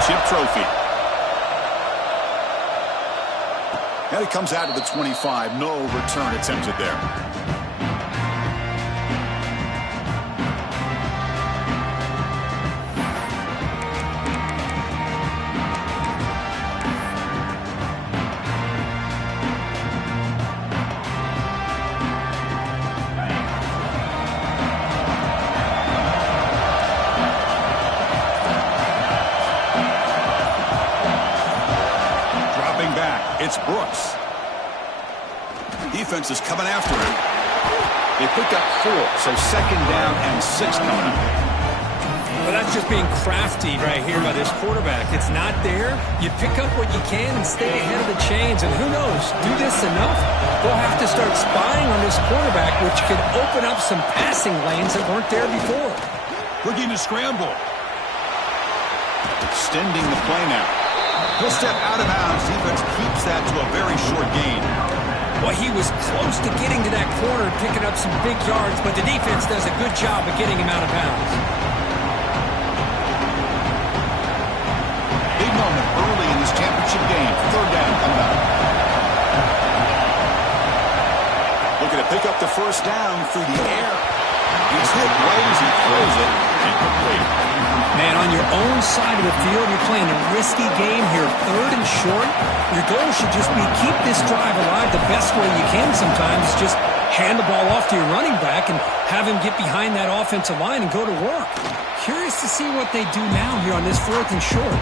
championship trophy. And it comes out to the 25. No return attempted there. It's Brooks. Defense is coming after him. They picked up 4, so second down and 6 coming up. Well, that's just being crafty right here by this quarterback. It's not there. You pick up what you can and stay ahead of the chains. And who knows, do this enough, they'll have to start spying on this quarterback, which could open up some passing lanes that weren't there before. Looking to scramble. Extending the play now. He'll step out of bounds. Defense keeps that to a very short gain. Well, he was close to getting to that corner and picking up some big yards, but the defense does a good job of getting him out of bounds. Big moment early in this championship game. Third down coming up. Looking to pick up the first down through the air. He's hit right as he throws it. Incomplete. Man, on your own side of the field, you're playing a risky game here, third and short. Your goal should just be keep this drive alive the best way you can sometimes. Just hand the ball off to your running back and have him get behind that offensive line and go to work. Curious to see what they do now here on this 4th and short.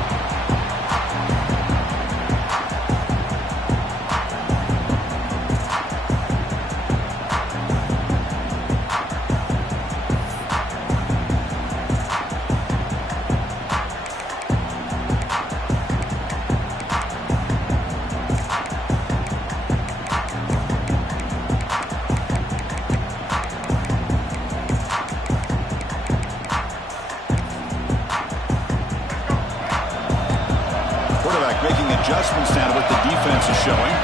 Making adjustments down to what the defense is showing.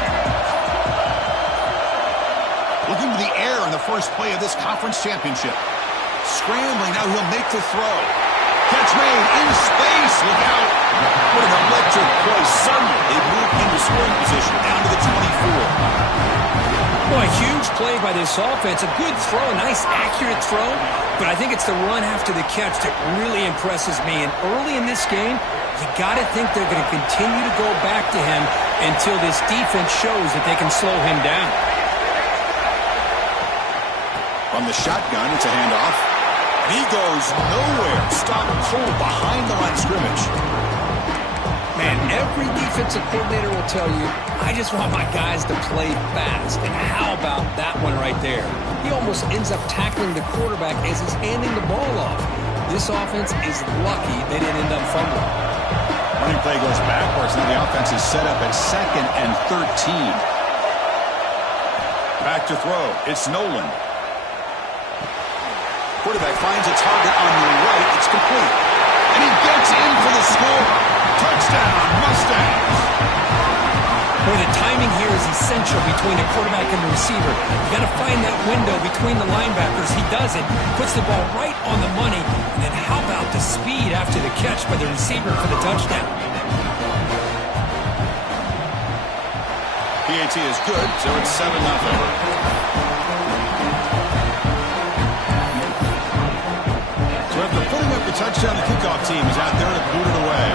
Looking to the air in the first play of this conference championship. Scrambling, now he'll make the throw. Catch made in space, look out. What an electric play. Suddenly they move into scoring position down to the 24. Boy, a huge play by this offense. A good throw, a nice accurate throw. But I think it's the run after the catch that really impresses me. And early in this game, you got to think they're going to continue to go back to him until this defense shows that they can slow him down. From the shotgun, it's a handoff. And he goes nowhere. Stop cold behind the line of scrimmage. Man, every defensive coordinator will tell you, I just want my guys to play fast. And how about that one right there? He almost ends up tackling the quarterback as he's handing the ball off. This offense is lucky they didn't end up fumbling. Running play goes backwards. Now the offense is set up at 2nd and 13. Back to throw. It's Nolan. Quarterback finds a target on the right. It's complete. And he gets in for the score. Touchdown, Mustangs. Boy, the timing here is essential between a quarterback and the receiver. You got to find that window between the linebackers. He does it, puts the ball right on the money, and then how about the speed after the catch by the receiver for the touchdown? PAT is good, so it's 7-0. So after putting up the touchdown, the kickoff team is out there to boot it away.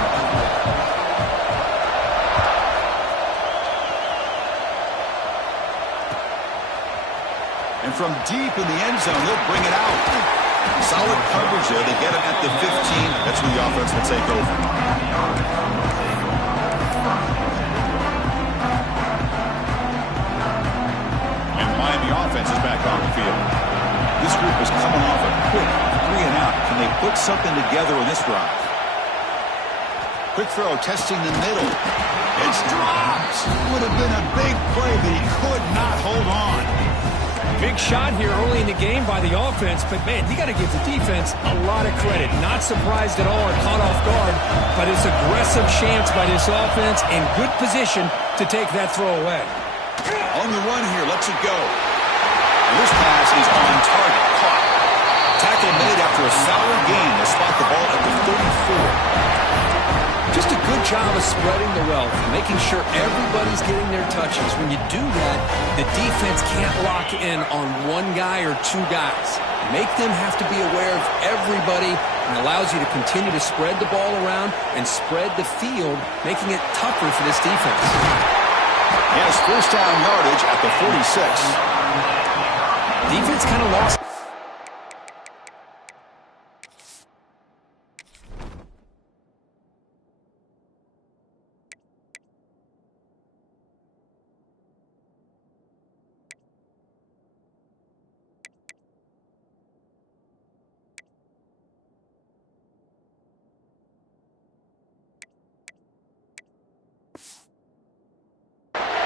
And from deep in the end zone, they'll bring it out. Solid coverage there. They get him at the 15. That's when the offense will take over. And Miami offense is back on the field. This group is coming off a quick 3-and-out. Can they put something together in this drive? Quick throw, testing the middle. It's dropped. Would have been a big play, but he could not hold on. Big shot here early in the game by the offense, but man, you got to give the defense a lot of credit. Not surprised at all or caught off guard, but it's aggressive chance by this offense in good position to take that throw away. On the run here, lets it go. And this pass is on target, caught. Tackle made after a solid gain. They spot the ball at the 34. Just a job of spreading the wealth, making sure everybody's getting their touches. When you do that, the defense can't lock in on one guy or two guys. Make them have to be aware of everybody, and allows you to continue to spread the ball around and spread the field, making it tougher for this defense. He has first down yardage at the 46. Defense kind of lost.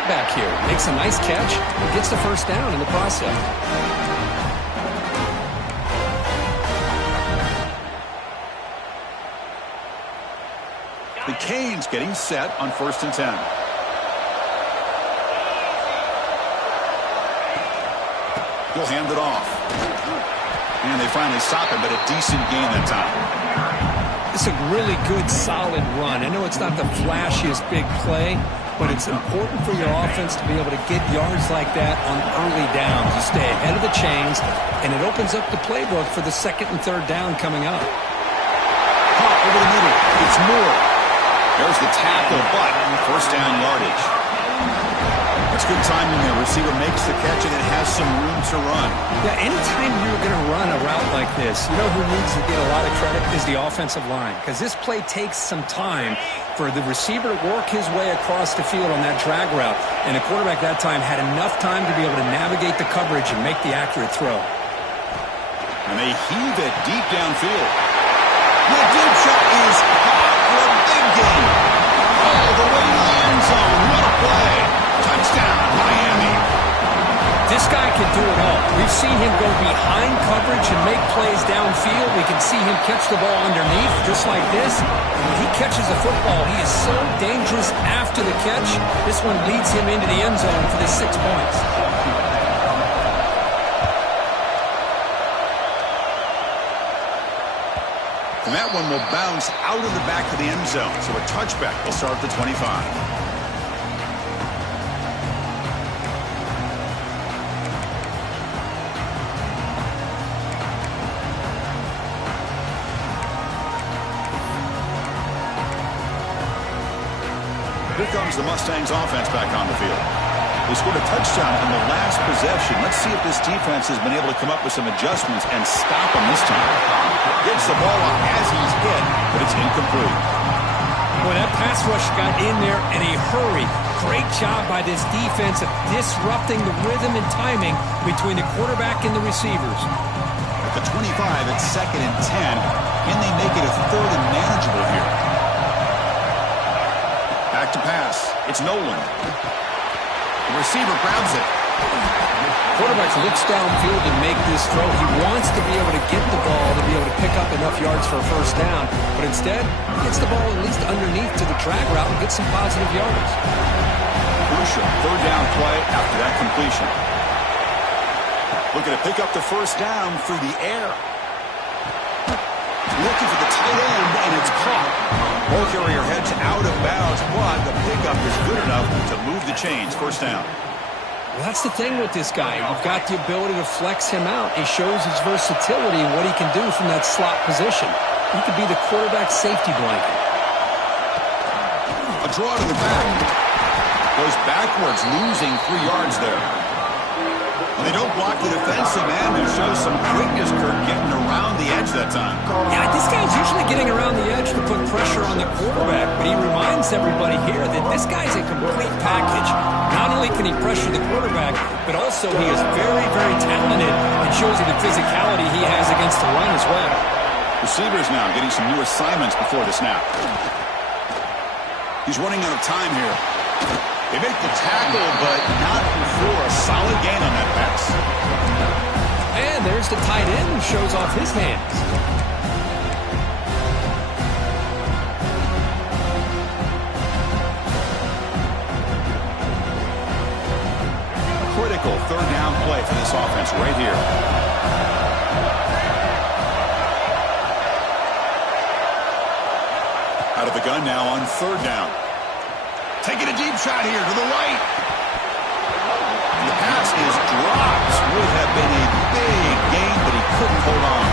Back here, makes a nice catch and gets the first down in the process. The Canes getting set on 1st and 10. He'll hand it off. And they finally stop him, but a decent gain that time. It's a really good, solid run. I know it's not the flashiest big play, but it's important for your offense to be able to get yards like that on early downs. You stay ahead of the chains, and it opens up the playbook for the 2nd and 3rd down coming up. Pop over the middle. It's Moore. There's the tackle, but first down yardage. That's good timing there. Receiver makes the catch, and it has some room to run. Yeah, anytime you're going to run a route like this, you know who needs to get a lot of credit is the offensive line, because this play takes some time for the receiver to work his way across the field on that drag route, and the quarterback that time had enough time to be able to navigate the coverage and make the accurate throw. And they heave it deep downfield. The deep shot is caught for a big gain. All the way to the end zone. What a play. Touchdown, Miami. This guy can do it all. We've seen him go behind coverage and make plays downfield. We can see him catch the ball underneath just like this. And when he catches the football, he is so dangerous after the catch. This one leads him into the end zone for the 6 points. And that one will bounce out of the back of the end zone. So a touchback will start at the 25. Here comes the Mustangs offense back on the field. They scored a touchdown in the last possession. Let's see if this defense has been able to come up with some adjustments and stop him this time. Gets the ball off as he's hit, but it's incomplete. Boy, that pass rush got in there in a hurry. Great job by this defense of disrupting the rhythm and timing between the quarterback and the receivers. At the 25, it's 2nd and 10. Can they make it a 3rd and manageable here? Back to pass. It's Nolan. The receiver grabs it. Quarterback looks downfield to make this throw. He wants to be able to get the ball to be able to pick up enough yards for a first down, but instead, he gets the ball at least underneath to the drag route and gets some positive yards. Crucial 3rd down play after that completion. Looking to pick up the first down through the air. Looking for the tight end, and it's caught. Ball carrier heads out of bounds, but the pickup is good enough to move the chains. First down. Well, that's the thing with this guy. You've got the ability to flex him out. He shows his versatility and what he can do from that slot position. He could be the quarterback safety blanket. A draw to the back. Goes backwards, losing 3 yards there. And they don't block the defensive end, who shows some quickness, Kirk, getting around the edge that time. Yeah, this guy's usually getting around the edge to put pressure on the quarterback, but he reminds everybody here that this guy's a complete package. Not only can he pressure the quarterback, but also he is very, very talented and shows you the physicality he has against the run as well. Receivers now getting some new assignments before the snap. He's running out of time here. They make the tackle, but not before a solid gain on that pass. And there's the tight end who shows off his hands. Critical 3rd down play for this offense right here. A Out of the gun now on third down. Taking a deep shot here to the right. And the pass is dropped. Would have been a big gain, but he couldn't hold on.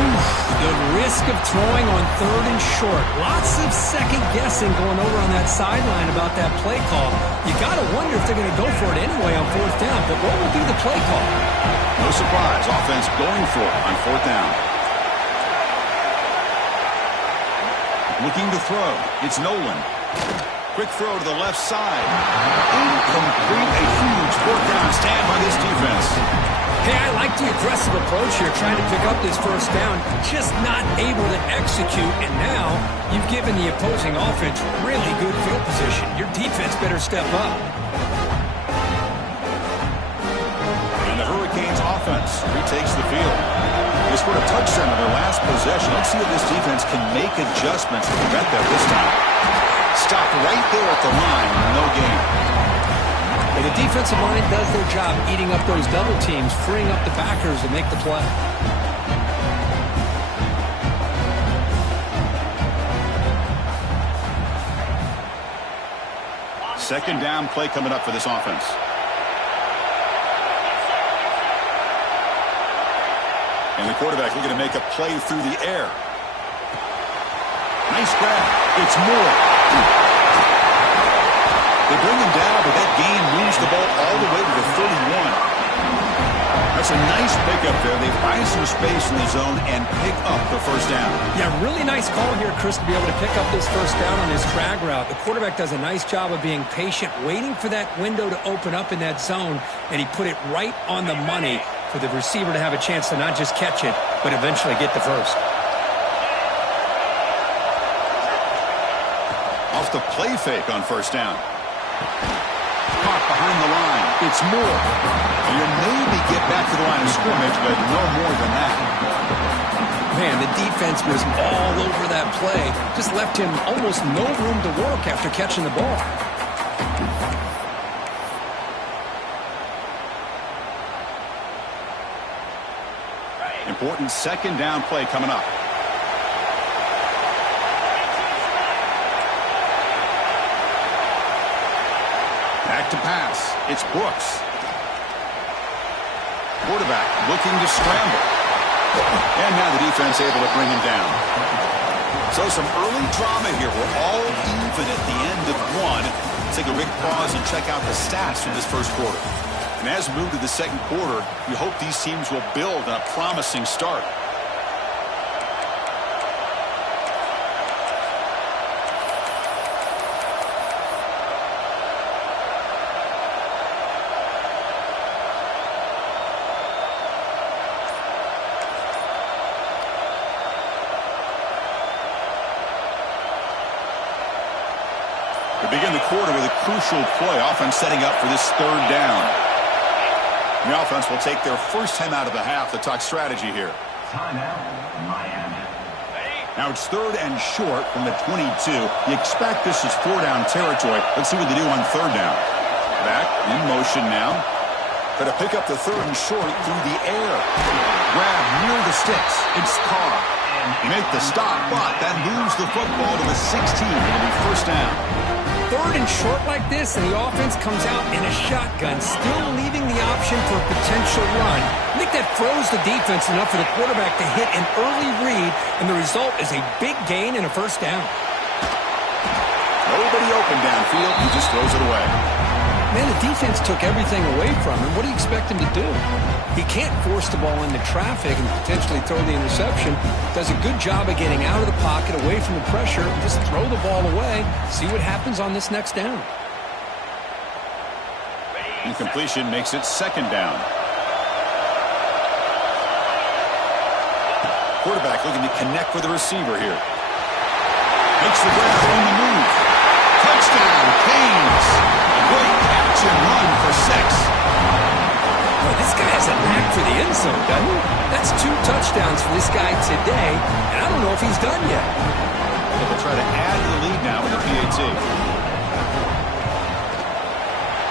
Oof, the risk of throwing on third and short. Lots of second guessing going over on that sideline about that play call. You got to wonder if they're going to go for it anyway on fourth down, but what will be the play call? No surprise, offense going for it on fourth down. Looking to throw. It's Nolan. Quick throw to the left side. Incomplete. A huge fourth down stand by this defense. Hey, I like the aggressive approach here, trying to pick up this first down, just not able to execute, and now you've given the opposing offense really good field position. Your defense better step up. And the Hurricanes offense retakes the field. They scored a touchdown on their last possession. Let's see if this defense can make adjustments to prevent that this time. Stop right there at the line, no gain. Well, the defensive line does their job eating up those double teams, freeing up the backers to make the play. Second down play coming up for this offense. And the quarterback looking to make a play through the air. Nice grab. It's Moore. They bring him down, but that gain moves the ball all the way to the 31. That's a nice pickup there. They find some space in the zone and pick up the first down. Yeah, really nice call here, Chris, to be able to pick up this first down on this drag route. The quarterback does a nice job of being patient, waiting for that window to open up in that zone, and he put it right on the money for the receiver to have a chance to not just catch it, but eventually get the first. Off the play fake on first down. Caught behind the line. It's Moore. You'll maybe get back to the line of scrimmage, but no more than that. Man, the defense was all over that play. Just left him almost no room to work after catching the ball. Important second down play coming up. Back to pass. It's Brooks. Quarterback looking to scramble. And now the defense able to bring him down. So some early drama here. We're all even at the end of one. Let's take a big pause and check out the stats from this first quarter. And as we move to the second quarter, we hope these teams will build on a promising start. We begin the quarter with a crucial play. Offense setting up for this third down. The offense will take their first time out of the half to talk strategy here. Now it's third and short from the 22. You expect this is four-down territory. Let's see what they do on third down. Back in motion now. Got to pick up the third and short through the air. Grab near the sticks. It's Carr. You make the stop, but that moves the football to the 16. It'll be first down. Third and short like this, and the offense comes out in a shotgun, still leaving the option for a potential run. I think that froze the defense enough for the quarterback to hit an early read, and the result is a big gain and a first down. Nobody open downfield. He just throws it away. Man, the defense took everything away from him. What do you expect him to do? He can't force the ball into traffic and potentially throw the interception. Does a good job of getting out of the pocket, away from the pressure, and just throw the ball away. See what happens on this next down. Incompletion makes it second down. Quarterback looking to connect with the receiver here. Makes the grab on the move. Touchdown, Canes. Great catch and run for 6. Boy, this guy has a knack for the end zone, doesn't he? That's 2 touchdowns for this guy today, and I don't know if he's done yet. They'll try to add to the lead now with the PAT.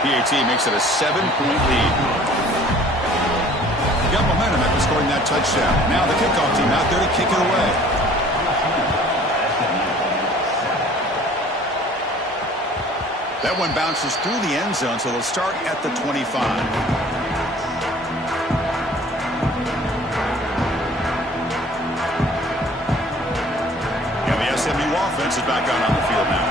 PAT makes it a 7-point lead. He got momentum after scoring that touchdown. Now the kickoff team out there to kick it away. That one bounces through the end zone, so they'll start at the 25. And the SMU offense is back out on the field now.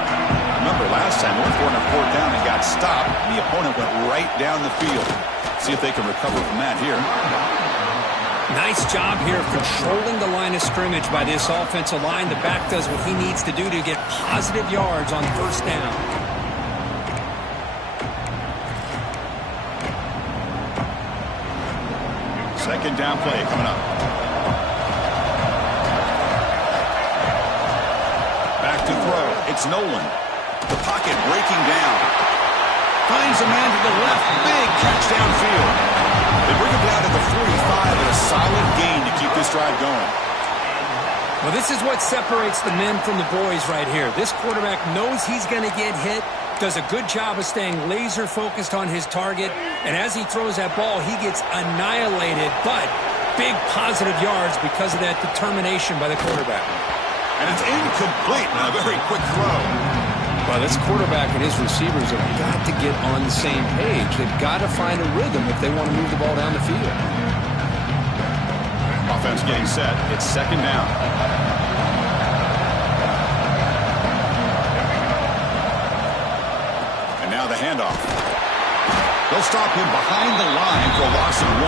Remember, last time, they were going on 4th down and got stopped. The opponent went right down the field. See if they can recover from that here. Nice job here controlling the line of scrimmage by this offensive line. The back does what he needs to do to get positive yards on 1st down. Second down play coming up. Back to throw. It's Nolan. The pocket breaking down. Finds a man to the left. Big catch downfield. They bring him down to the 45 and a solid gain to keep this drive going. Well, this is what separates the men from the boys right here. This quarterback knows he's going to get hit, does a good job of staying laser focused on his target, and as he throws that ball, he gets annihilated, but big positive yards because of that determination by the quarterback. And it's incomplete on a very quick throw. Well, this quarterback and his receivers have got to get on the same page. They've got to find a rhythm if they want to move the ball down the field. Offense getting set. It's 2nd down. And now the handoff. They'll stop him behind the line for a loss of 1.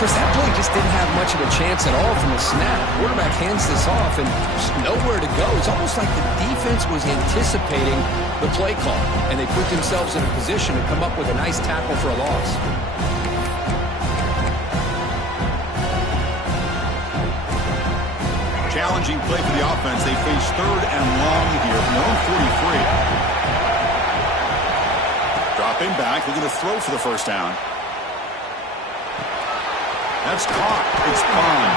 Of course, that play just didn't have much of a chance at all from the snap. Quarterback hands this off and just nowhere to go. It's almost like the defense was anticipating the play call, and they put themselves in a position to come up with a nice tackle for a loss. Challenging play for the offense. They face 3rd and long here from their own 43. Dropping back. They're going to throw for the 1st down. That's caught. It's Bond.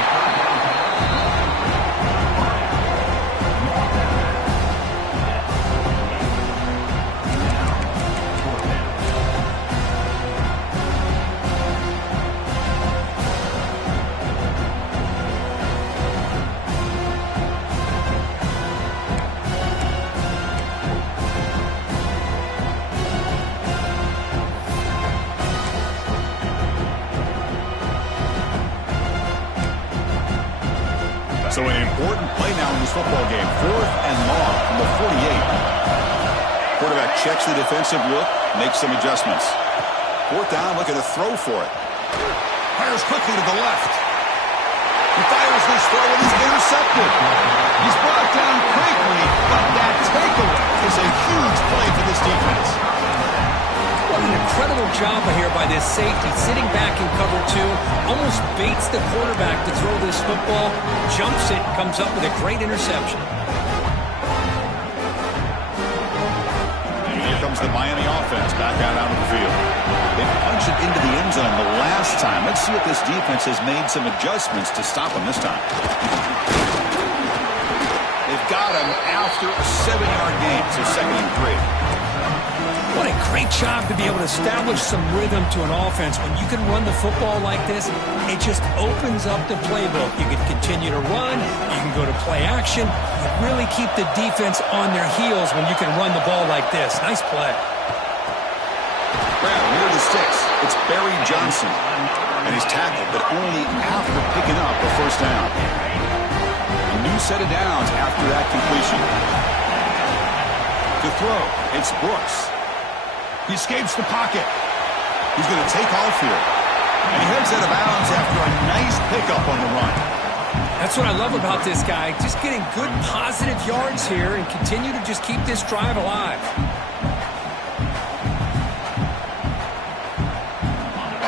So an important play now in this football game. 4th and long from the 48. Quarterback checks the defensive look, makes some adjustments. 4th down, looking to throw for it. Fires quickly to the left. He fires this throw and he's intercepted. He's brought down quickly, but that takeaway is a huge play for this defense. What an incredible job here by this safety, sitting back in cover 2, almost baits the quarterback to throw this football, jumps it, comes up with a great interception. And here comes the Miami offense back out onto the field. They punched it into the end zone the last time. Let's see if this defense has made some adjustments to stop them this time. They've got him after a 7-yard gain, so 2nd and 3. What a great job to be able to establish some rhythm to an offense. When you can run the football like this, it just opens up the playbook. You can continue to run. You can go to play action. You really keep the defense on their heels when you can run the ball like this. Nice play. Brown near the sticks. It's Barry Johnson. And he's tackled, but only after picking up the 1st down. A new set of downs after that completion. To throw, it's Brooks. He escapes the pocket. He's going to take off here. And he heads out of bounds after a nice pickup on the run. That's what I love about this guy. Just getting good positive yards here and continue to just keep this drive alive.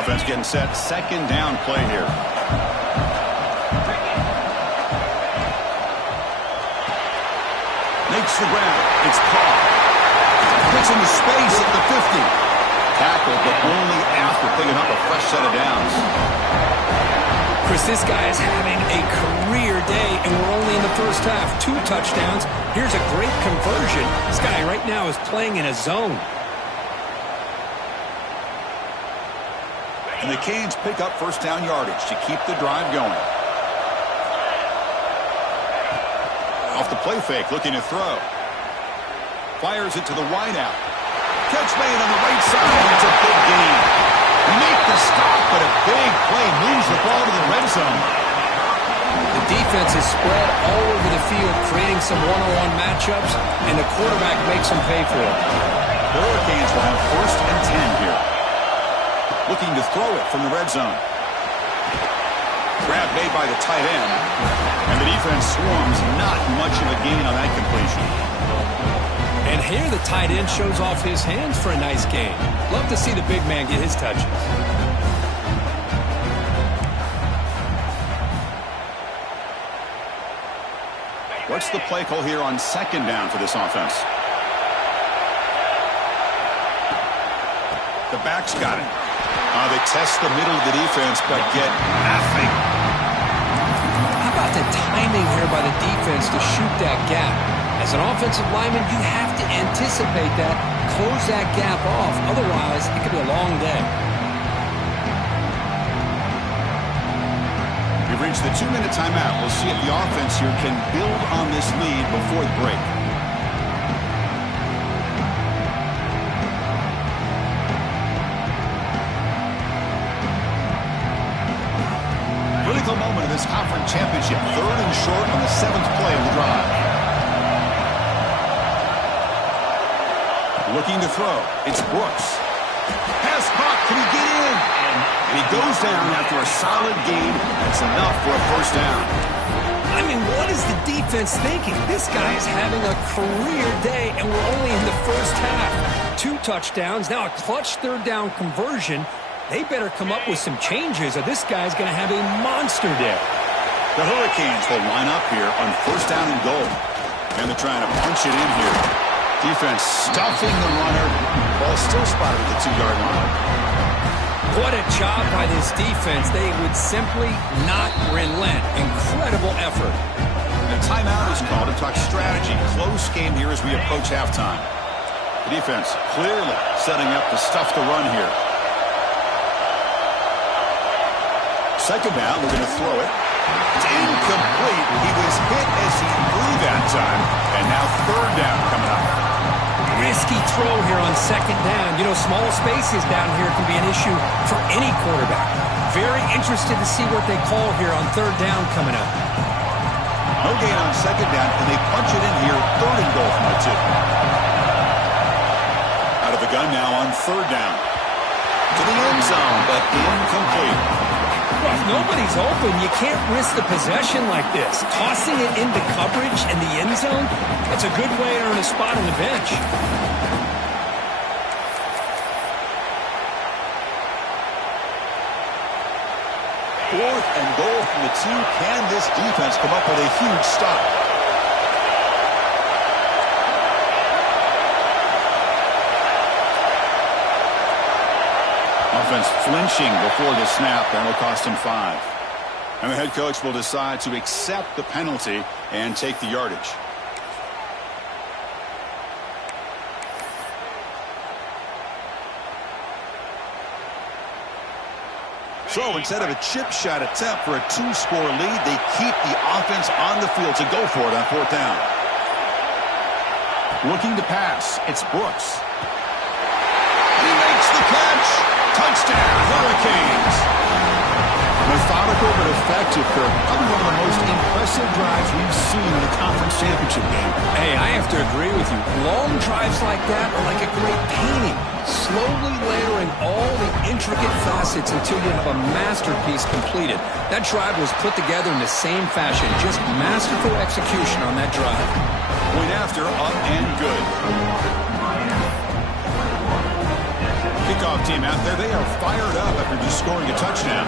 Offense getting set. 2nd down play here. Makes the ground. It's caught. Gets into space at the 50. Tackled, but only after picking up a fresh set of downs. Chris, this guy is having a career day, and we're only in the 1st half. 2 touchdowns. Here's a great conversion. This guy right now is playing in a zone. And the Canes pick up 1st down yardage to keep the drive going. Off the play fake, looking to throw. Fires it to the wideout. Catch made on the right side. It's a big gain. Make the stop, but a big play moves the ball to the red zone. The defense is spread all over the field, creating some one-on-one matchups, and the quarterback makes them pay for it. The Hurricanes will have 1st and 10 here. Looking to throw it from the red zone. Grab made by the tight end. And the defense swarms. Not much of a gain on that completion. And here the tight end shows off his hands for a nice gain. Love to see the big man get his touches. What's the play call here on 2nd down for this offense? The back's got it. They test the middle of the defense, but get nothing. How about the timing here by the defense to shoot that gap? As an offensive lineman, you have to anticipate that, close that gap off. Otherwise, it could be a long day. We've reached the 2-minute timeout. We'll see if the offense here can build on this lead before the break. Critical moment of this conference championship. 3rd and short on the 7th play of the drive. Looking to throw. It's Brooks. Pass caught. Can he get in? And he goes down after a solid gain. That's enough for a 1st down. I mean, what is the defense thinking? This guy is having a career day, and we're only in the 1st half. 2 touchdowns, now a clutch 3rd down conversion. They better come up with some changes, or this guy's going to have a monster day. The Hurricanes will line up here on 1st down and goal. And they're trying to punch it in here. Defense stuffing the runner. Ball still spotted at the 2-yard line. What a job by this defense. They would simply not relent. Incredible effort. The timeout is called to talk strategy. Close game here as we approach halftime. The defense clearly setting up to stuff the run here. 2nd down, we're going to throw it. It's incomplete. He was hit as he threw that time. And now 3rd down coming up. Risky throw here on 2nd down. You know, small spaces down here can be an issue for any quarterback. Very interested to see what they call here on 3rd down coming up. No gain on 2nd down, and they punch it in here. 3rd and goal from the 2. Out of the gun now on 3rd down. To the end zone, but incomplete. Well, if nobody's open, you can't risk the possession like this. Tossing it into coverage in the end zone, that's a good way to earn a spot on the bench. 4th and goal from the 2. Can this defense come up with a huge stop? Offense flinching before the snap. That will cost him 5. And the head coach will decide to accept the penalty and take the yardage. So instead of a chip shot attempt for a 2-score lead, they keep the offense on the field to go for it on 4th down. Looking to pass. It's Brooks. He makes the catch. Touchdown, Hurricanes. Methodical but effective, Kirk. Probably one of the most impressive drives we've seen in a conference championship game. Hey, I have to agree with you. Long drives like that are like a great painting. Slowly layering all the intricate facets until you have a masterpiece completed. That drive was put together in the same fashion. Just masterful execution on that drive. Point after, up and good. Kickoff team out there. They are fired up after just scoring a touchdown.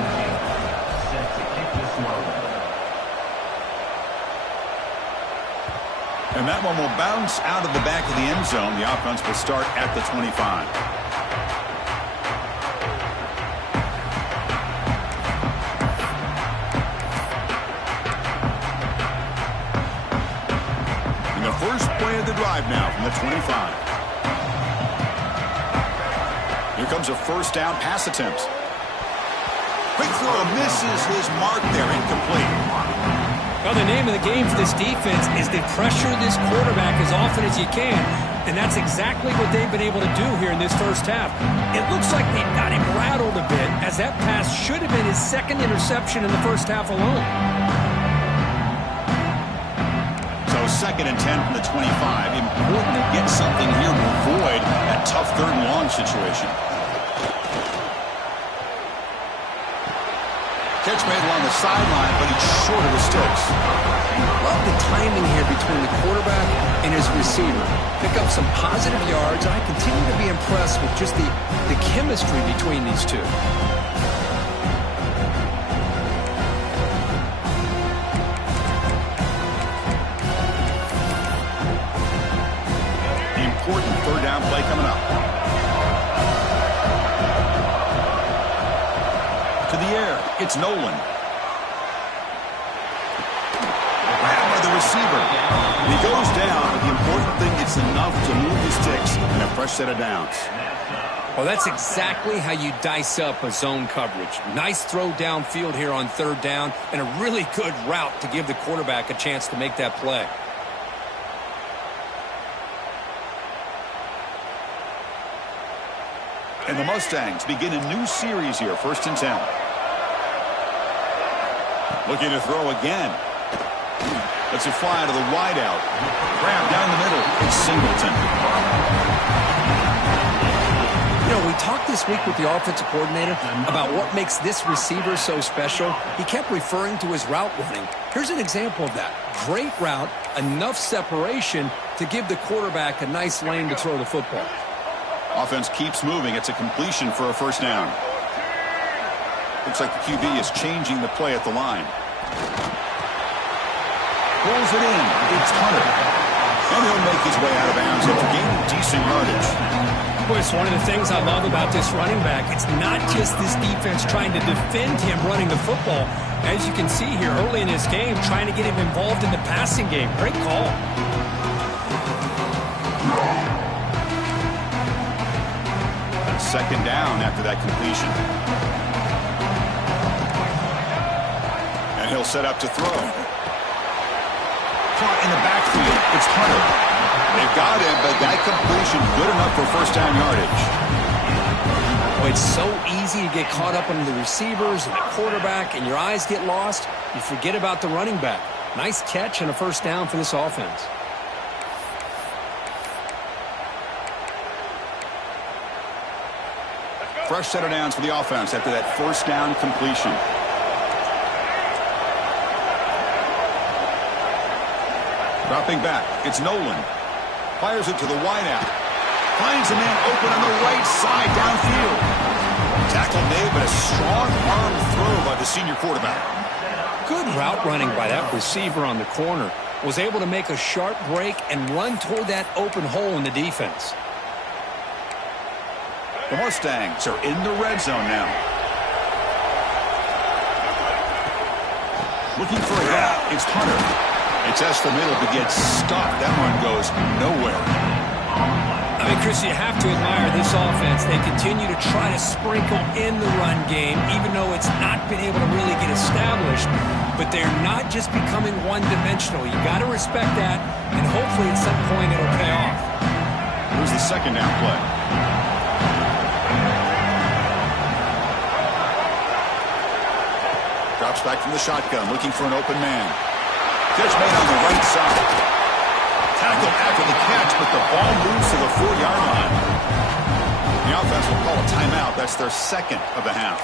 And that one will bounce out of the back of the end zone. The offense will start at the 25. And the first play of the drive now from the 25. Here comes a 1st down pass attempt. Quick throw misses his mark there, incomplete. Well, the name of the game for this defense is to pressure this quarterback as often as you can, and that's exactly what they've been able to do here in this first half. It looks like they've got him rattled a bit, as that pass should have been his second interception in the first half alone. So 2nd and 10 from the 25. Important to get something here to avoid that tough 3rd and long situation. Catch made along the sideline, but he's short of the sticks. Love the timing here between the quarterback and his receiver. Pick up some positive yards. I continue to be impressed with just the chemistry between these two. The important 3rd down play coming up. To the air, it's Nolan. Grabbed by the receiver. He goes down, but the important thing, it's enough to move the sticks and a fresh set of downs. Well, that's exactly how you dice up a zone coverage. Nice throw downfield here on 3rd down, and a really good route to give the quarterback a chance to make that play. And the Mustangs begin a new series here, 1st and 10. Looking to throw again. Lets it fly to the wideout. Grab down the middle. It's Singleton. You know, we talked this week with the offensive coordinator about what makes this receiver so special. He kept referring to his route running. Here's an example of that. Great route, enough separation to give the quarterback a nice lane to throw the football. Offense keeps moving. It's a completion for a 1st down. Looks like the QB is changing the play at the line. Pulls it in. It's Hunter. And he'll make his way out of bounds after gaining decent yardage. Boy, it's one of the things I love about this running back. It's not just this defense trying to defend him running the football. As you can see here early in this game, trying to get him involved in the passing game. Great call. 2nd down after that completion. And he'll set up to throw. Caught in the backfield. It's Hunter. They've got him, but that completion good enough for 1st down yardage. Oh, it's so easy to get caught up on the receivers and the quarterback, and your eyes get lost. You forget about the running back. Nice catch and a 1st down for this offense. Fresh set of downs for the offense after that 1st down completion. Dropping back, it's Nolan. Fires it to the wideout. Finds a man open on the right side downfield. Tackle made, but a strong arm throw by the senior quarterback. Good route running by that receiver on the corner. Was able to make a sharp break and run toward that open hole in the defense. The Mustangs are in the red zone now. Looking for a gap. It's Hunter. It's the middle to get stopped. That one goes nowhere. I mean, Chris, you have to admire this offense. They continue to try to sprinkle in the run game, even though it's not been able to really get established. But they're not just becoming one-dimensional. You got to respect that, and hopefully at some point it'll pay off. Here's the 2nd down play. Drops back from the shotgun, looking for an open man. Catch made on the right side. Tackle after the catch, but the ball moves to the 4-yard line. The offense will call a timeout. That's their 2nd of the half.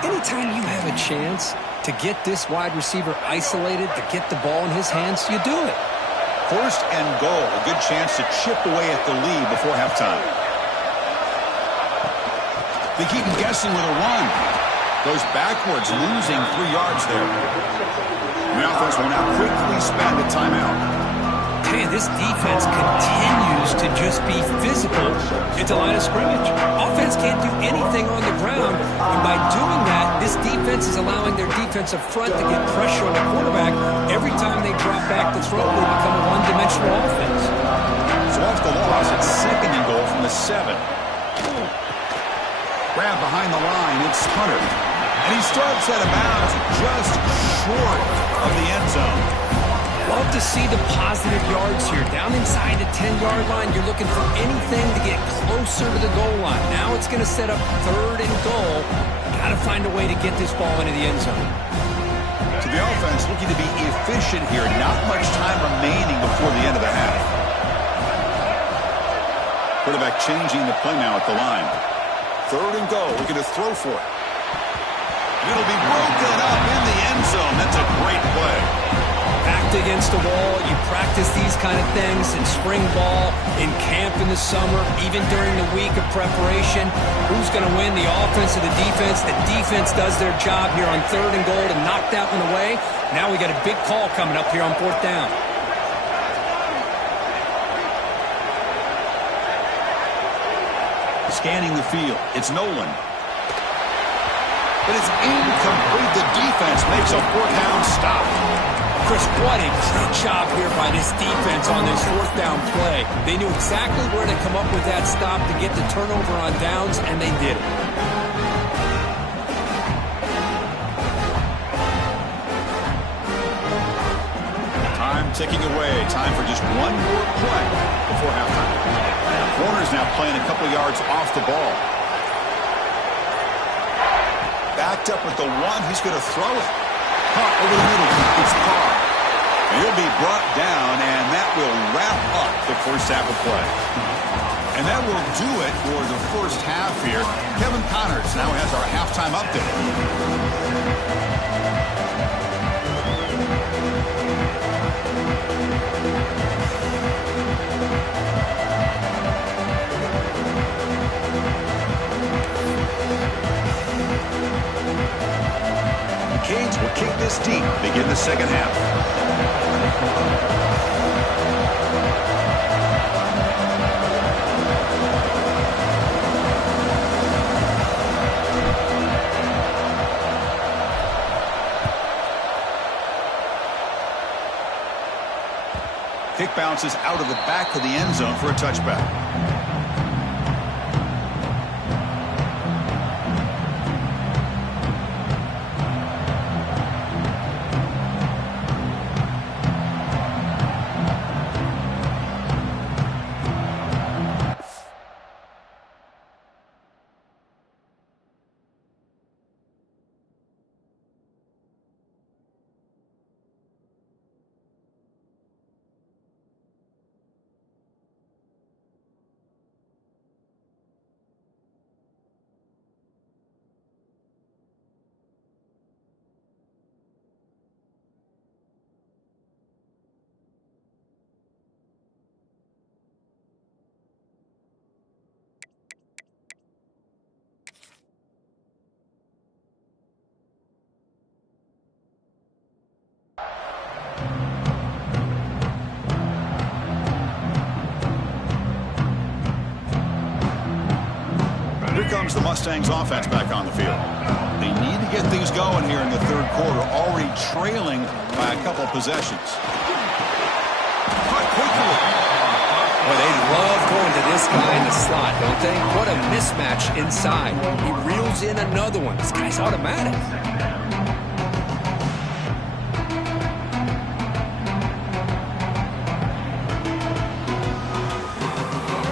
Anytime you have a chance to get this wide receiver isolated, to get the ball in his hands, you do it. 1st and goal. A good chance to chip away at the lead before halftime. They keep him guessing with a run. Goes backwards, losing 3 yards there. The offense will now quickly spend a timeout. Hey, this defense continues to just be physical at the line of scrimmage. Offense can't do anything on the ground, and by doing that, this defense is allowing their defensive front to get pressure on the quarterback. Every time they drop back to throw, they become a one-dimensional offense. So off the loss, it's 2nd and goal from the 7. Grab behind the line, it's Hunter. And he starts out of bounds just short of the end zone. Love to see the positive yards here. Down inside the 10-yard line, you're looking for anything to get closer to the goal line. Now it's going to set up 3rd and goal. Got to find a way to get this ball into the end zone. So the offense looking to be efficient here. Not much time remaining before the end of the half. Quarterback changing the play now at the line. 3rd and goal. Looking to throw for it. It'll be broken up in the end zone. That's a great play. Backed against the wall, you practice these kind of things in spring ball, in camp in the summer, even during the week of preparation. Who's going to win, the offense or the defense? The defense does their job here on 3rd and goal to knock that one away. Now we got a big call coming up here on 4th down. Scanning the field, it's Nolan. But it's incomplete. The defense makes a 4th down stop. Chris, what a great job here by this defense on this 4th down play. They knew exactly where to come up with that stop to get the turnover on downs, and they did it. Time ticking away. Time for just one more play before halftime. Corner's now playing a couple yards off the ball. Backed up with the 1. He's going to throw it. Caught over the middle. It's Carr. And he'll be brought down, and that will wrap up the first half of play. And that will do it for the first half here. Kevin Connors now has our halftime update. Canes will kick this deep, begin the second half. Kick bounces out of the back of the end zone for a touchback. Here comes the Mustangs offense back on the field. They need to get things going here in the 3rd quarter, already trailing by a couple possessions. Cut quickly. Well, they love going to this guy in the slot, don't they? What a mismatch inside. He reels in another one. This guy's automatic.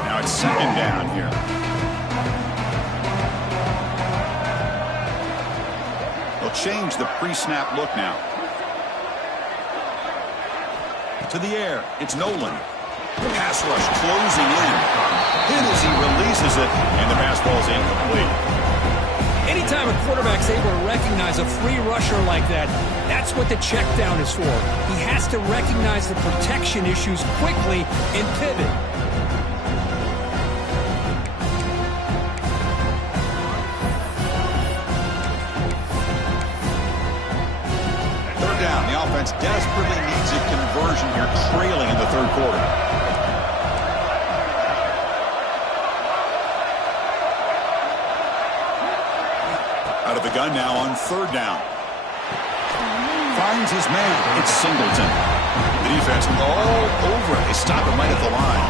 Now it's 2nd down here. Change the pre-snap look now. To the air, it's Nolan. The pass rush closing in. Hit as he releases it, and the pass ball is incomplete. Anytime a quarterback's able to recognize a free rusher like that, that's what the check down is for. He has to recognize the protection issues quickly and pivot. Desperately needs a conversion here, trailing in the 3rd quarter. Out of the gun now on 3rd down. Finds his man. It's Singleton. The defense all over it. They stop him right at the line.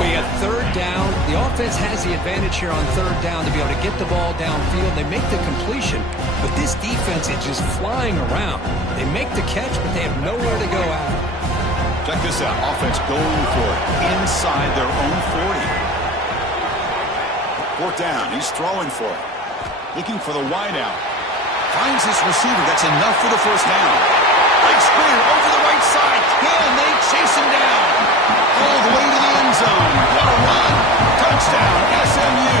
Well, you have third down. The offense has the advantage here on third down to be able to get the ball downfield. They make the completion, but this defense is just flying around. They make the catch, but they have nowhere to go after. Check this out. Offense going for it inside their own 40. Fourth down. He's throwing for it. Looking for the wideout. Finds his receiver. That's enough for the first down. Big screen over the right side. Can they chase him down? All the way to the end zone. What a run. Touchdown, SMU.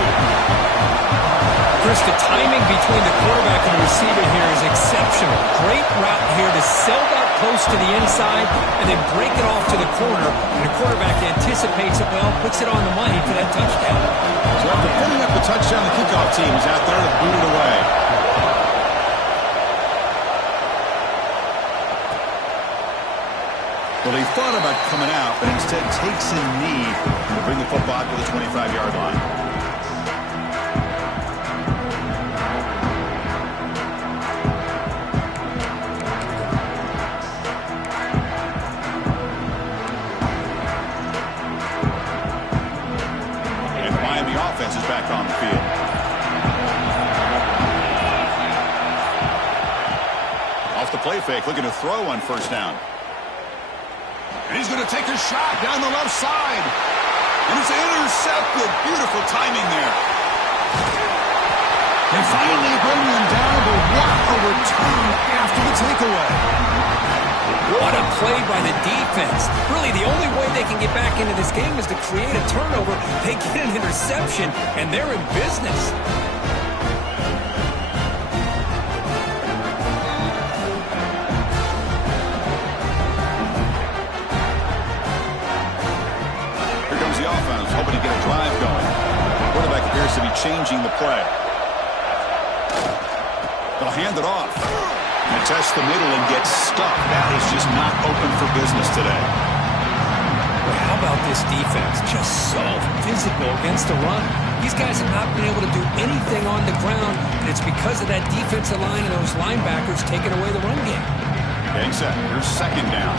Chris, the timing between the quarterback and the receiver here is exceptional. Great route here to sell that close to the inside and then break it off to the corner. And the quarterback anticipates it well, puts it on the money for that touchdown. So after putting up the touchdown, the kickoff team is out there to boot it away. Well, he thought about coming out, but instead takes a knee to bring the football to the 25-yard line. And the Miami offense is back on the field. Off the play fake, looking to throw on first down. And he's going to take a shot down the left side. And it's intercepted. Beautiful timing there. They finally bring him down, but what a return after the takeaway. What a play by the defense. Really, the only way they can get back into this game is to create a turnover. They get an interception, and they're in business. Hoping to get a drive going. The quarterback appears to be changing the play. They'll hand it off. And test the middle and get stuck. That is just not open for business today. How about this defense? Just so physical against the run. These guys have not been able to do anything on the ground, and it's because of that defensive line and those linebackers taking away the run game. Getting set. Here's second down.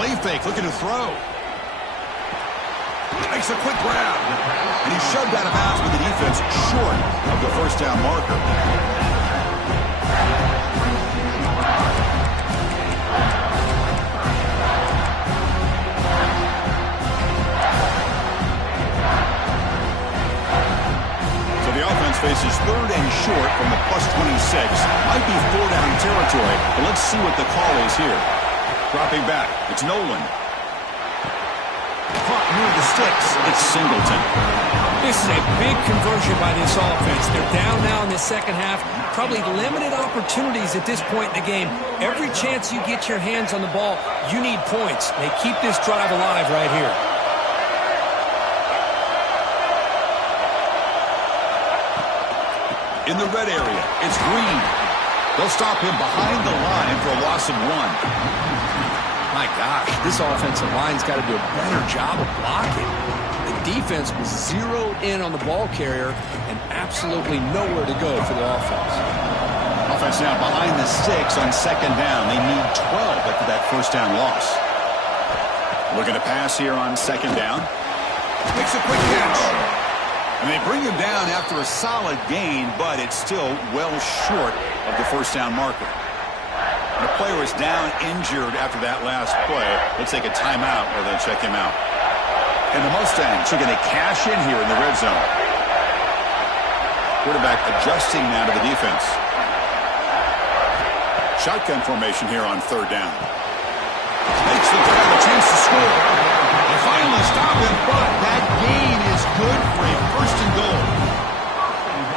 Play fake, looking to throw. Makes a quick grab. And he's shoved out of bounds with the defense short of the first down marker. So the offense faces third and short from the +26. Might be four-down territory, but let's see what the call is here. Dropping back, it's Nolan. Caught near the sticks, it's Singleton. This is a big conversion by this offense. They're down now in the second half. Probably limited opportunities at this point in the game. Every chance you get your hands on the ball, you need points. They keep this drive alive right here. In the red area, it's Green. They'll stop him behind the line for a loss of 1. My gosh, this offensive line's got to do a better job of blocking. The defense was zeroed in on the ball carrier and absolutely nowhere to go for the offense. Offense now behind the 6 on second down. They need 12 after that first down loss. Looking to pass here on second down. Makes a quick catch. And they bring him down after a solid gain, but it's still well short of the first down marker. The player is down injured after that last play. They'll take a timeout or they'll check him out. And the Mustangs are going to cash in here in the red zone. Quarterback adjusting now to the defense. Shotgun formation here on third down. Makes the grab, a chance to score. They finally stop him, but that gain is good for a first and goal.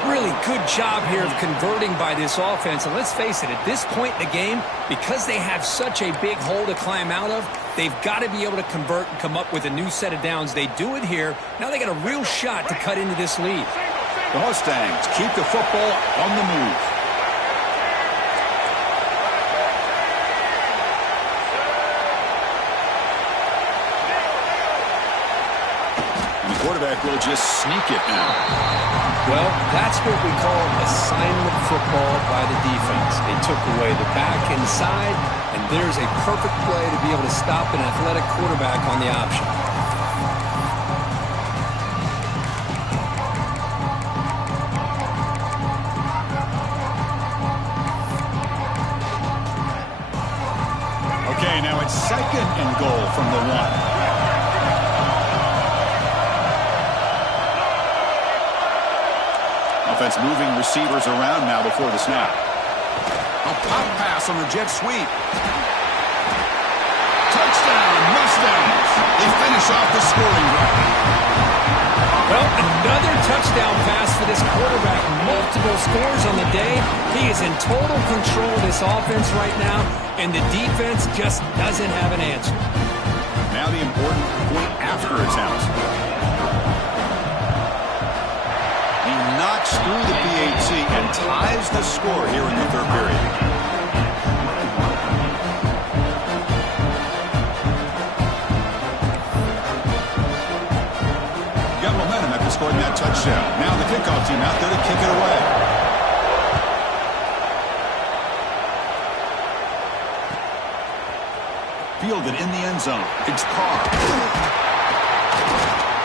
Really good job here of converting by this offense. And let's face it, at this point in the game, because they have such a big hole to climb out of, they've got to be able to convert and come up with a new set of downs. They do it here. Now they got a real shot to cut into this lead. The Mustangs keep the football on the move. And the quarterback will just sneak it now. Well, that's what we call assignment football by the defense. They took away the back inside, and there's a perfect play to be able to stop an athletic quarterback on the option. Okay, now it's 2nd and goal from the 1. Offense moving receivers around now before the snap. A pop pass on the jet sweep. Touchdown, Mustangs. They finish off the scoring drive. Well, another touchdown pass for this quarterback. Multiple scores on the day. He is in total control of this offense right now, and the defense just doesn't have an answer. Now the important point after attempts. He knocks through the PAT and ties the score here in the 3rd period. Got momentum after scoring that touchdown. Now the kickoff team out there to kick it away. Fielded in the end zone. It's Carr.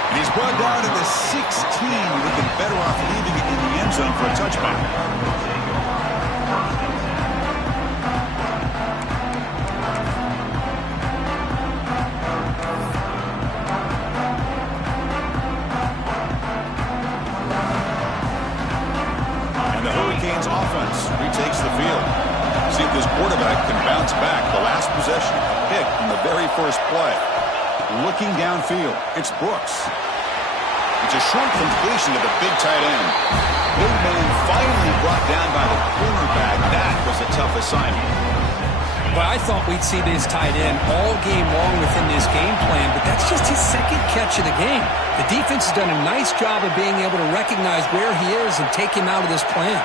And he's brought down to the 16. Looking better off leaving it in the end zone for a touchback. And the Hurricanes offense retakes the field. See if this quarterback can bounce back. The last possession pick on the very first play. Looking downfield, it's Brooks. It's a short completion to the big tight end. Big man finally brought down by the cornerback. That was a tough assignment. Well, I thought we'd see this tight end all game long within this game plan, but that's just his 2nd catch of the game. The defense has done a nice job of being able to recognize where he is and take him out of this plan.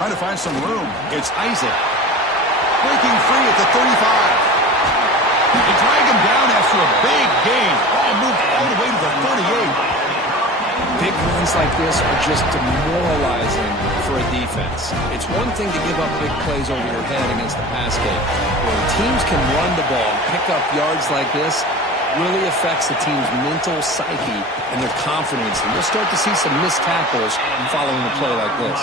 Trying to find some room. It's Isaac. Breaking free at the 35. They drag him down after a big gain. Ball moved all the way to the 38. Big runs like this are just demoralizing for a defense. It's one thing to give up big plays over your head against the pass game. When teams can run the ball and pick up yards like this, really affects the team's mental psyche and their confidence. And you'll start to see some missed tackles following a play like this.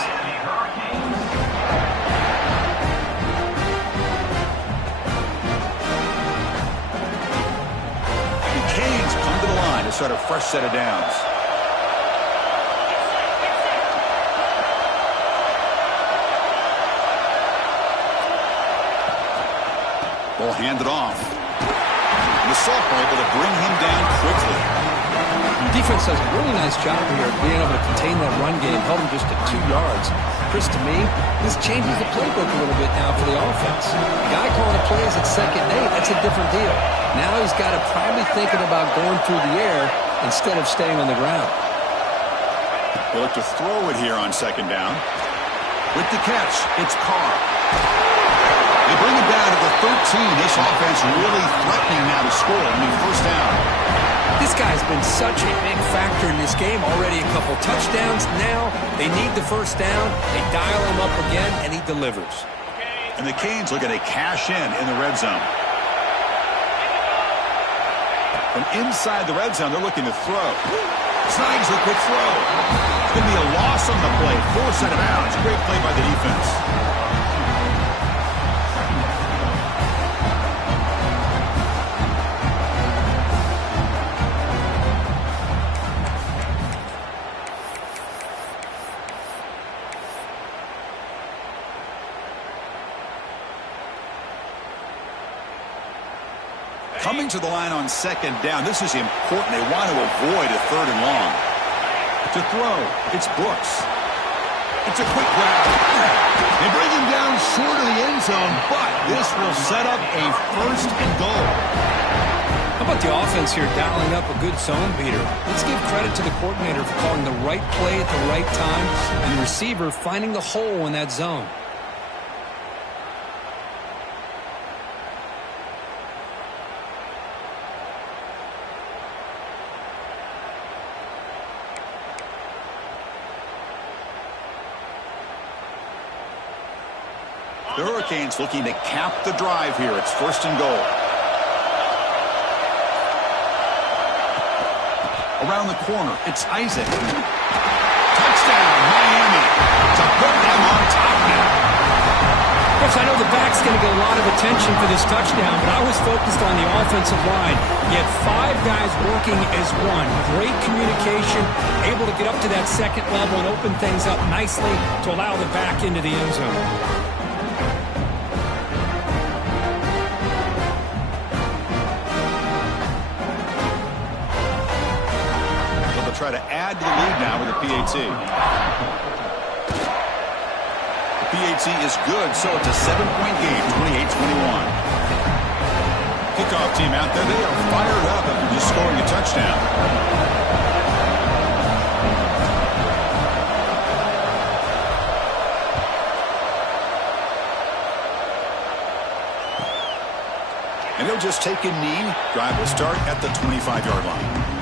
Start a fresh set of downs. Ball handed off. And the sophomore able to bring him down quickly. Defense does a really nice job here of being able to contain that run game, held him just at 2 yards. Chris, to me, this changes the playbook a little bit now for the offense. The guy calling the plays at 2nd and 8, that's a different deal. Now he's got to probably thinking about going through the air instead of staying on the ground. They look to throw it here on 2nd down. With the catch, it's Carr. They bring him down to the 13. This offense really threatening now to score on the 1st down. This guy's been such a big factor in this game. Already a couple touchdowns. Now they need the 1st down. They dial him up again, and he delivers. And the Canes looking to cash in the red zone. From inside the red zone, they're looking to throw. Snags a quick throw. It's going to be a loss on the play. Force out of bounds. Great play by the defense. Coming to the line on 2nd down. This is important. They want to avoid a 3rd and long. To throw, it's Brooks. It's a quick grab. They bring him down short of the end zone, but this will set up a 1st and goal. How about the offense here dialing up a good zone beater? Let's give credit to the coordinator for calling the right play at the right time and the receiver finding the hole in that zone. The Hurricanes looking to cap the drive here. It's 1st and goal. Around the corner, it's Isaac. Touchdown, Miami, to put them on top now. Yes, I know the back's going to get a lot of attention for this touchdown, but I was focused on the offensive line. You had 5 guys working as one. Great communication, able to get up to that second level and open things up nicely to allow the back into the end zone. Try to add to the lead now with a PAT. The PAT is good, so it's a 7-point game, 28-21. Kickoff team out there, they are fired up after just scoring a touchdown. And they'll just take a knee. Drive will start at the 25-yard line.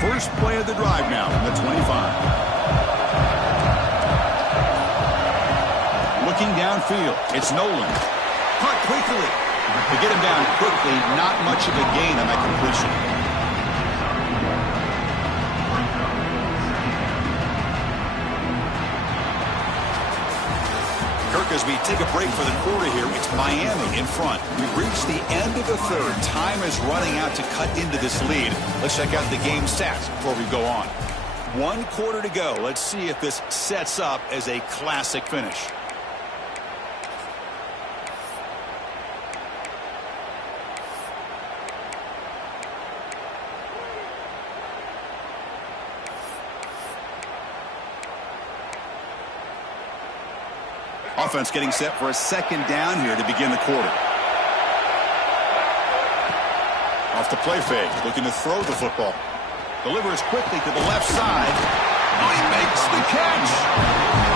First play of the drive now from the 25. Looking downfield, it's Nolan. Caught quickly. To get him down quickly, not much of a gain on that completion. Kirk, as we take a break for the quarter here, it's Miami in front. We've reached the end of the third. Time is running out to cut into this lead. Let's check out the game stats before we go on. 1 quarter to go. Let's see if this sets up as a classic finish. Offense getting set for a 2nd down here to begin the quarter. Off the play fake, looking to throw the football. Delivers quickly to the left side. Oh, he makes the catch.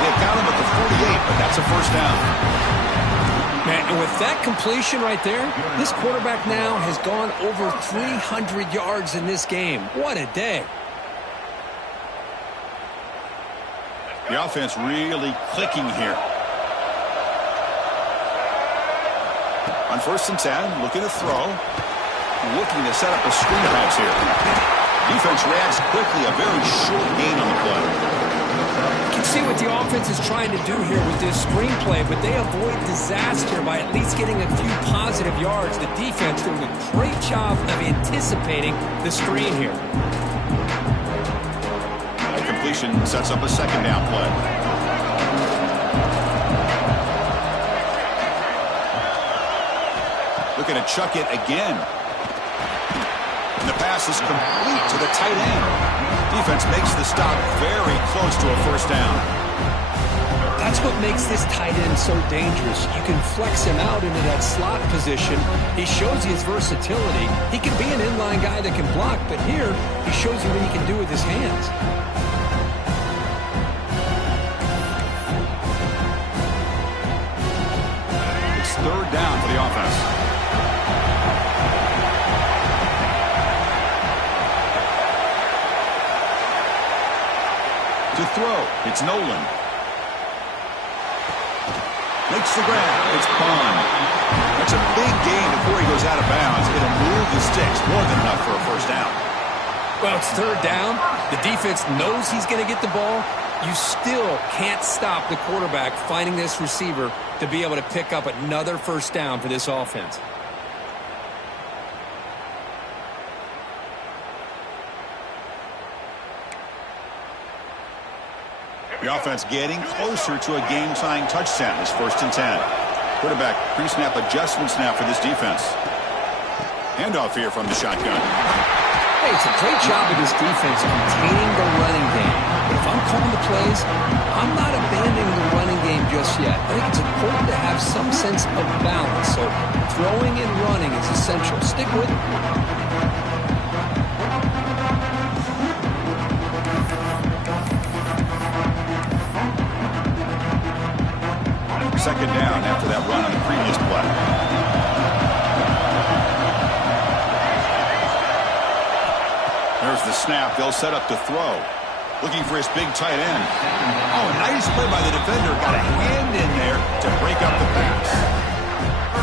They've got him at the 48, but that's a 1st down. Man, and with that completion right there, this quarterback now has gone over 300 yards in this game. What a day. The offense really clicking here. On 1st and 10, looking to throw. Looking to set up a screen pass here. Defense reacts quickly, a very short gain on the play. You can see what the offense is trying to do here with this screenplay, but they avoid disaster by at least getting a few positive yards. The defense doing a great job of anticipating the screen here. That completion sets up a 2nd down play. Looking to chuck it again. And the pass is complete to the tight end. Defense makes the stop very close to a 1st down. That's what makes this tight end so dangerous. You can flex him out into that slot position. He shows you his versatility. He can be an inline guy that can block, but here he shows you what he can do with his hands. It's 3rd down for the offense. To throw, it's Nolan. Makes the grab. It's Bond. That's a big gain before he goes out of bounds. It'll move the sticks more than enough for a 1st down. Well, it's 3rd down. The defense knows he's going to get the ball. You still can't stop the quarterback finding this receiver to be able to pick up another 1st down for this offense. The offense getting closer to a game-tying touchdown. It's 1st and 10. Quarterback pre-snap adjustments now for this defense. Handoff here from the shotgun. Hey, it's a great job of this defense containing the running game. But if I'm calling the plays, I'm not abandoning the running game just yet. I think it's important to have some sense of balance. So throwing and running is essential. Stick with it. Second down after that run on the previous play. There's the snap. They'll set up to throw. Looking for his big tight end. Oh, nice play by the defender. Got a hand in there to break up the pass.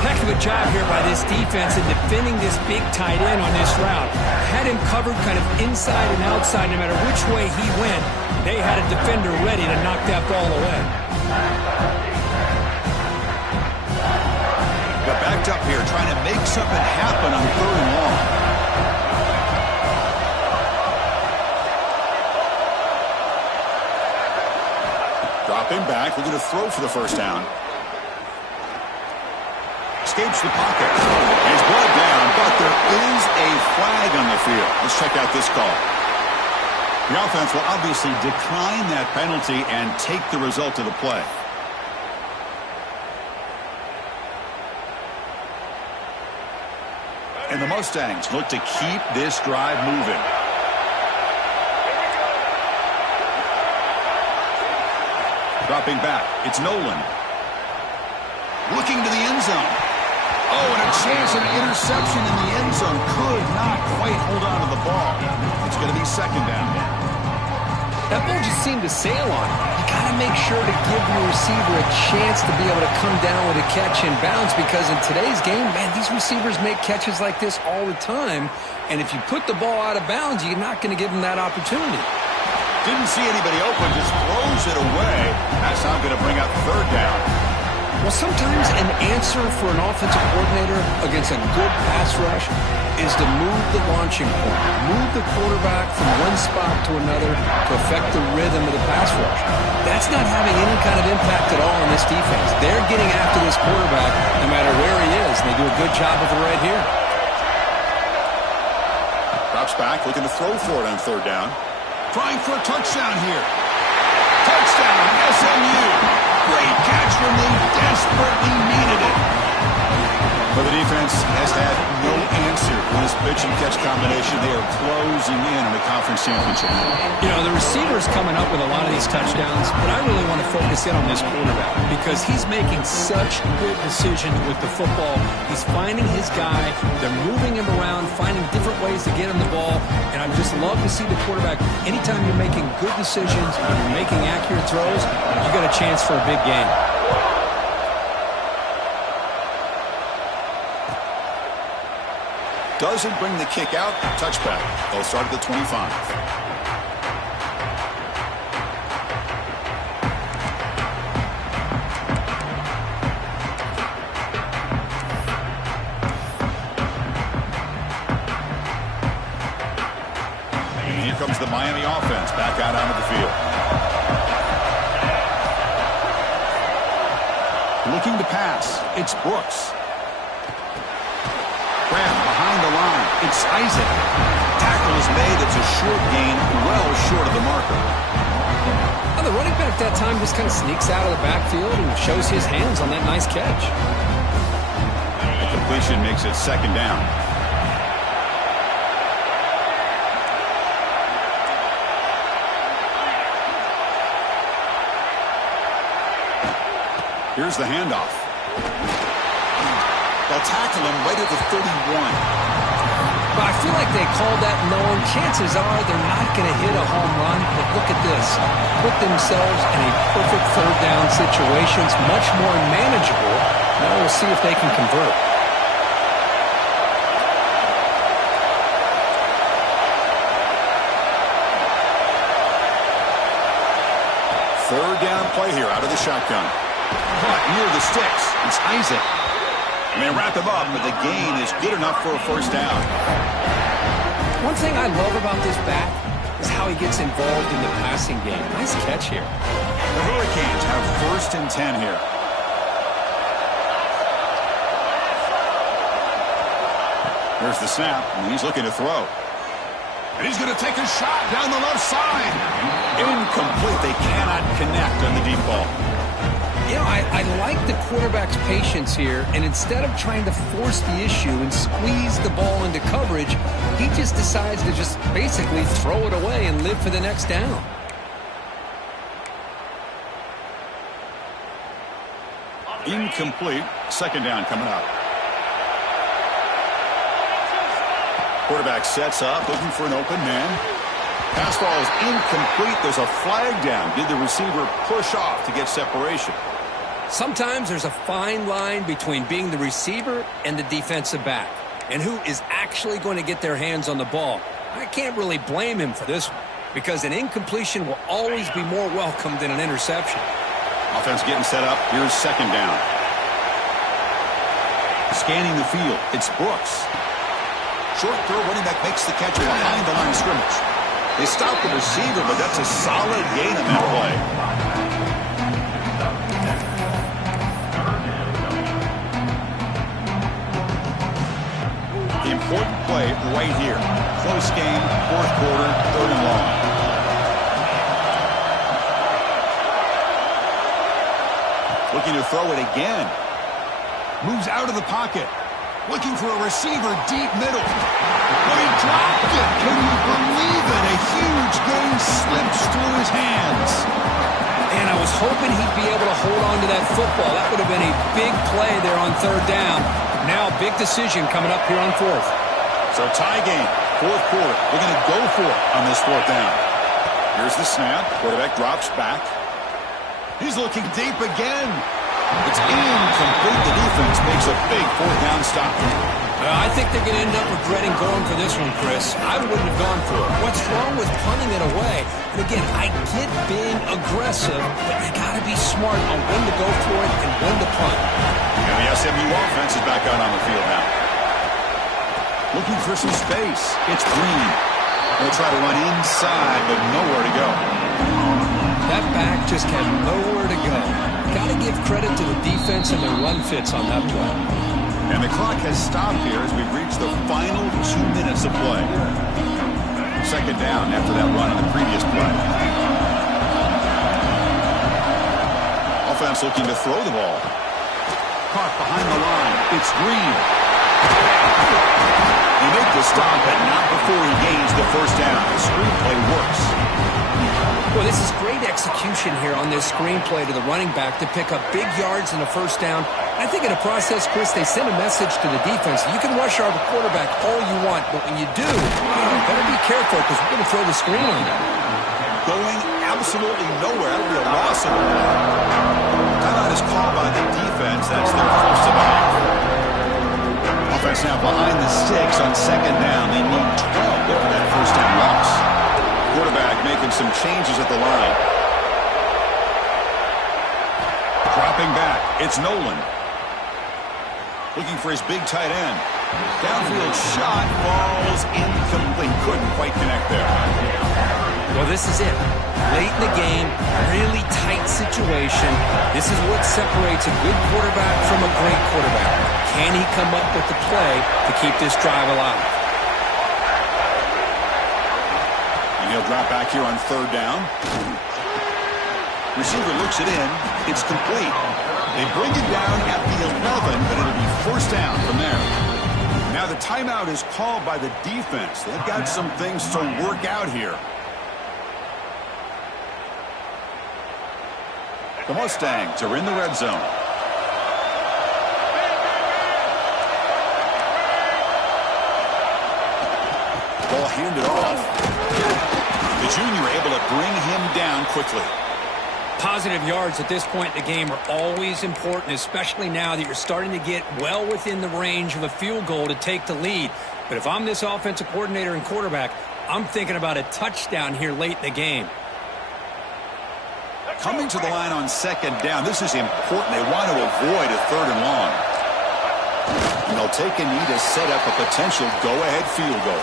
Heck of a job here by this defense in defending this big tight end on this route. Had him covered kind of inside and outside no matter which way he went. They had a defender ready to knock that ball away. Got backed up here trying to make something happen on 3rd and long. Dropping back, looking to throw for the first down. Escapes the pocket. He's brought down, but there is a flag on the field. Let's check out this call. The offense will obviously decline that penalty and take the result of the play. And the Mustangs look to keep this drive moving. Dropping back, it's Nolan. Looking to the end zone. Oh, and a chance of an interception in the end zone. Could not quite hold on to the ball. It's going to be second down. That ball just seemed to sail on it. You got to make sure to give your receiver a chance to be able to come down with a catch and bounce, because in today's game, man, these receivers make catches like this all the time. And if you put the ball out of bounds, you're not going to give them that opportunity. Didn't see anybody open, just throws it away. That's now going to bring up 3rd down. Well, sometimes an answer for an offensive coordinator against a good pass rush is to move the launching point, move the quarterback from one spot to another to affect the rhythm of the pass rush. That's not having any kind of impact at all on this defense. They're getting after this quarterback no matter where he is, and they do a good job of it right here. Drops back, looking to throw for it on 3rd down. Trying for a touchdown here. Touchdown, SMU. Great catch when they desperately needed it. But the defense has had no answer for this pitch and catch combination. They are closing in on the conference championship. You know, the receiver's coming up with a lot of these touchdowns, but I really want to focus in on this quarterback because he's making such good decisions with the football. He's finding his guy. They're moving him around, finding different ways to get him the ball, and I just love to see the quarterback. Anytime you're making good decisions and you're making accurate throws, you got a chance for a big game. Doesn't bring the kick out. Touchback. They'll start at the 25. And here comes the Miami offense back out onto the field. Looking to pass. It's Brooks. Behind the line, it's Isaac. Tackle is made. It's a short gain, well short of the marker. Well, the running back that time just kind of sneaks out of the backfield and shows his hands on that nice catch. The completion makes it second down. Here's the handoff. They'll tackle him right at the 31. But I feel like they called that known. Chances are they're not going to hit a home run. But look at this. Put themselves in a perfect 3rd down situation. It's much more manageable. Now we'll see if they can convert. Third down play here out of the shotgun. Caught near the sticks. It's Isaac. And they wrap him up, but the gain is good enough for a first down. One thing I love about this back is how he gets involved in the passing game. Nice catch here. The Hurricanes have 1st and 10 here. There's the snap, and he's looking to throw. And he's going to take a shot down the left side. Incomplete. They cannot connect on the deep ball. You know, I like the quarterback's patience here, and instead of trying to force the issue and squeeze the ball into coverage, he just decides to just basically throw it away and live for the next down. Incomplete. Second down coming up. Quarterback sets up, looking for an open man. Pass ball is incomplete. There's a flag down. Did the receiver push off to get separation? Sometimes there's a fine line between being the receiver and the defensive back, and who is actually going to get their hands on the ball. I can't really blame him for this one, because an incompletion will always be more welcome than an interception. Offense getting set up. Here's second down. Scanning the field. It's Brooks. Short throw. Running back makes the catch behind the line of scrimmage. They stop the receiver, but that's a solid gain on that play. Important play right here. Close game, fourth quarter, third and long. Looking to throw it again. Moves out of the pocket. Looking for a receiver deep middle. Oh, he dropped it. Can you believe it? A huge gain slips through his hands. And I was hoping he'd be able to hold on to that football. That would have been a big play there on third down. Now a big decision coming up here on fourth. So tie game, fourth quarter. They're going to go for it on this fourth down. Here's the snap. Quarterback drops back. He's looking deep again. It's incomplete. The defense makes a big fourth down stop. I think they're going to end up regretting going for this one, Chris. I wouldn't have gone for it. What's wrong with punting it away? And again, I get being aggressive, but you got to be smart on when to go for it and when to punt. And the SMU offense is back out on the field now. Looking for some space. It's Green. They'll try to run inside, but nowhere to go. That back just had nowhere to go. Got to give credit to the defense and their run fits on that play. And the clock has stopped here as we've reached the final 2 minutes of play. Second down after that run on the previous play. Offense looking to throw the ball. Caught behind the line. It's Green. He made the stop, but not before he gains the first down. The screenplay works. Well, this is great execution here on this screenplay to the running back to pick up big yards and a first down. I think in the process, Chris, they send a message to the defense. You can rush our quarterback all you want, but when you do, you better be careful because we're going to throw the screen on you. Going absolutely nowhere. That would be a loss of the ball. Timeout is called by the defense. That's their first of the half. Offense now behind the sticks on second down. They need 12 for that first down loss. Quarterback making some changes at the line. Dropping back. It's Nolan. Looking for his big tight end. Downfield shot falls incomplete. Couldn't quite connect there. Well, this is it. Late in the game, really tight situation. This is what separates a good quarterback from a great quarterback. Can he come up with the play to keep this drive alive? And he'll drop back here on third down. Receiver looks it in. It's complete. They bring it down at the 11, but it'll be first down from there. Now the timeout is called by the defense. They've got some things to work out here. The Mustangs are in the red zone. Ball handed off. The junior able to bring him down quickly. Positive yards at this point in the game are always important, especially now that you're starting to get well within the range of a field goal to take the lead. But if I'm this offensive coordinator and quarterback, I'm thinking about a touchdown here late in the game. Coming to the line on second down, this is important. They want to avoid a third and long. And they'll take a knee to set up a potential go-ahead field goal.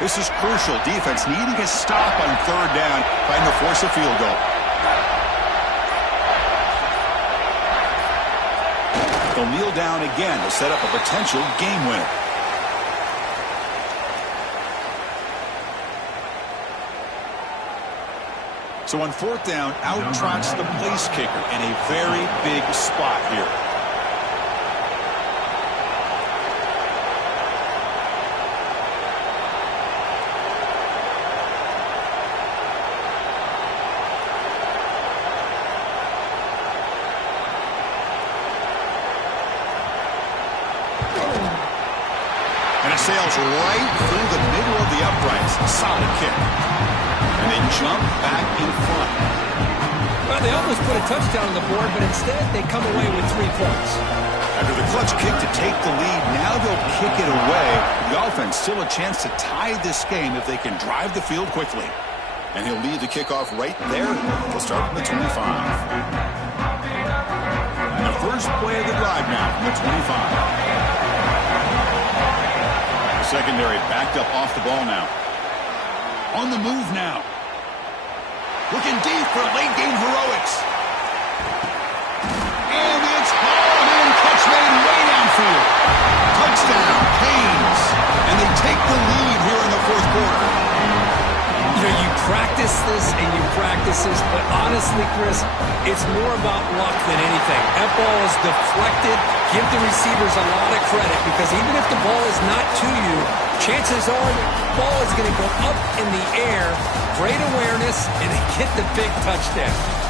This is crucial. Defense needing a stop on third down, trying to force a field goal. They'll kneel down again to set up a potential game winner. So on fourth down, out trots the place kicker in a very big spot here. And it sails right through the middle of the uprights. Solid kick. And they jump back in front. Well, they almost put a touchdown on the board, but instead they come away with 3 points. After the clutch kick to take the lead, now they'll kick it away. The offense still a chance to tie this game if they can drive the field quickly. And he'll lead the kickoff right there. We'll start from the 25. And the first play of the drive now from the 25. Secondary backed up off the ball now. On the move now. Looking deep for late game heroics. And it's hauled in, catch made way downfield. Touchdown, Canes. And they take the lead here in the fourth quarter. You know, you practice this and you practice this, but honestly, Chris, it's more about luck than anything. That ball is deflected. Give the receivers a lot of credit because even if the ball is not to you, chances are the ball is going to go up in the air. Great awareness and get the big touchdown.